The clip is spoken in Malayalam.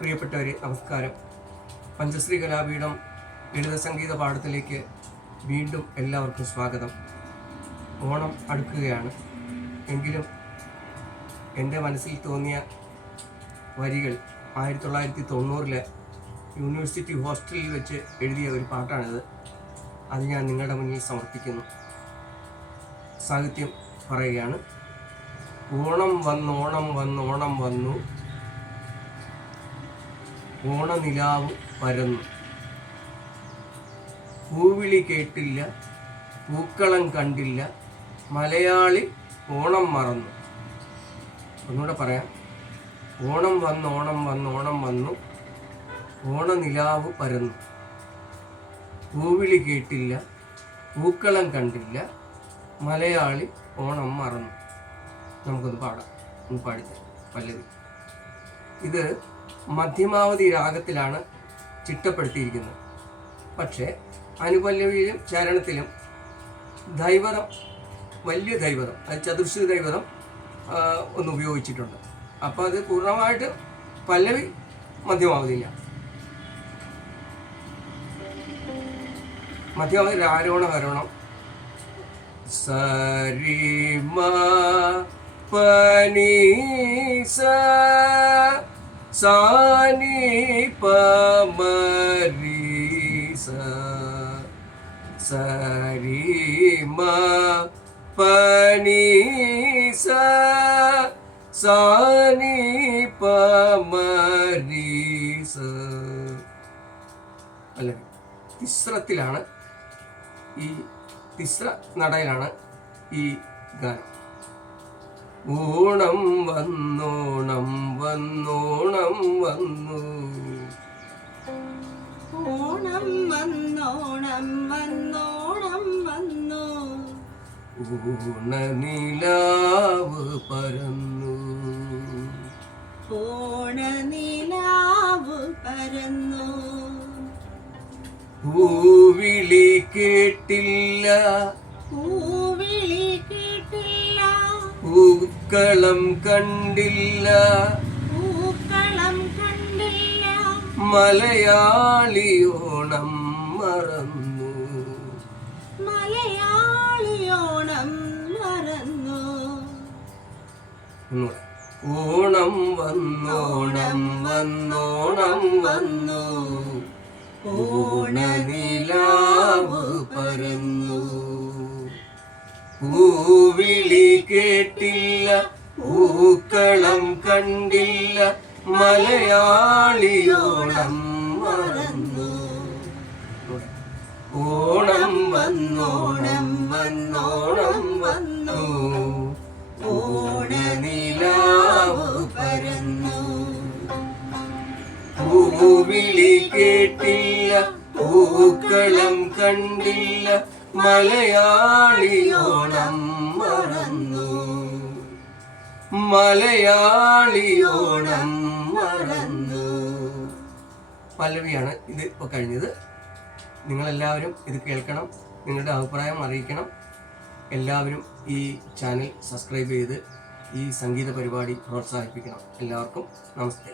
പ്രിയപ്പെട്ടവരെ നമസ്കാരം. പഞ്ചശ്രീ കലാപീഠം ലളിത സംഗീത പാഠത്തിലേക്ക് വീണ്ടും എല്ലാവർക്കും സ്വാഗതം. ഓണം അടുക്കുകയാണ്. എങ്കിലും എൻ്റെ മനസ്സിൽ തോന്നിയ വരികൾ 1990 യൂണിവേഴ്സിറ്റി ഹോസ്റ്റലിൽ വെച്ച് എഴുതിയ ഒരു പാട്ടാണിത്. അത് ഞാൻ നിങ്ങളുടെ മുന്നിൽ സമർപ്പിക്കുന്നു. സാഹിത്യം പറയുകയാണ്. ഓണം വന്നോണം വന്നോണം വന്നു, ഓണനിലാവ് പരന്നു, പൂവിളി കേട്ടില്ല, പൂക്കളം കണ്ടില്ല, മലയാളി ഓണം മറന്നു. ഒന്നുകൂടെ പറയാം. ഓണം വന്നോണം വന്നോണം വന്നു, ഓണനിലാവ് പരന്നു, പൂവിളി കേട്ടില്ല, പൂക്കളം കണ്ടില്ല, മലയാളി ഓണം മറന്നു. നമുക്കൊന്ന് പാടാം. ഒന്ന് പാടിത്തരാം പല്ലവി. ഇത് മധ്യമാവധി രാഗത്തിലാണ് ചിട്ടപ്പെടുത്തിയിരിക്കുന്നത്. പക്ഷേ അനുപല്ലവിയിലും ചരണത്തിലും ദൈവതം, വലിയ ദൈവതം, അത് ചതുർശ്രുതി ദൈവതം ഒന്ന് ഉപയോഗിച്ചിട്ടുണ്ട്. അപ്പോൾ അത് പൂർണ്ണമായിട്ട് പല്ലവി മധ്യമാവധിയില്ല. മധ്യമാവധി ആരോഹണ വരണം. സരിമ പനീസ സാനി പമരീസ സരിമ പനീസ സാനി പമരീസ. അല്ലെ, തിസ്രത്തിലാണ്, ഈ തിസ്ര നടയിലാണ് ഈ ഗാനം. ഓണം വന്നോണം വന്നോണം വന്നു, ഓണം വന്നോണം വന്നോണം വന്നു, ഓണനിലാവ് പരന്നു, ഓണനിലാവ് പരന്നു, പൂവിളി കേട്ടില്ല, പൂവിളി കേട്ടില്ല, പൂക്കളം കണ്ടില്ല, പൂക്കളം കണ്ടില്ല, മലയാളി ഓണം മറന്നു, മലയാളിയോണം മറന്നു. ഓണം വന്നോണം വന്നോണം വന്നു, ഓണനിലാവ് പരന്നു, പൂവിളി കേട്ടില്ല, പൂക്കളം കണ്ടില്ല, മലയാളിയോണം മറന്നു. ഓണം വന്നോണം വന്നോണം വന്നു, ഓണനിലാവ് പരന്നു, പൂവിളി കേട്ടില്ല, പൂക്കളം കണ്ടില്ല, മലയാളിയോണം മറന്നു, മലയാളിയോണം മറന്നു. പല്ലവിയാണ് ഇത് ഇപ്പോൾ കഴിഞ്ഞത്. നിങ്ങളെല്ലാവരും ഇത് കേൾക്കണം, നിങ്ങളുടെ അഭിപ്രായം അറിയിക്കണം. എല്ലാവരും ഈ ചാനൽ സബ്സ്ക്രൈബ് ചെയ്ത് ഈ സംഗീത പരിപാടി പ്രോത്സാഹിപ്പിക്കണം. എല്ലാവർക്കും നമസ്തേ.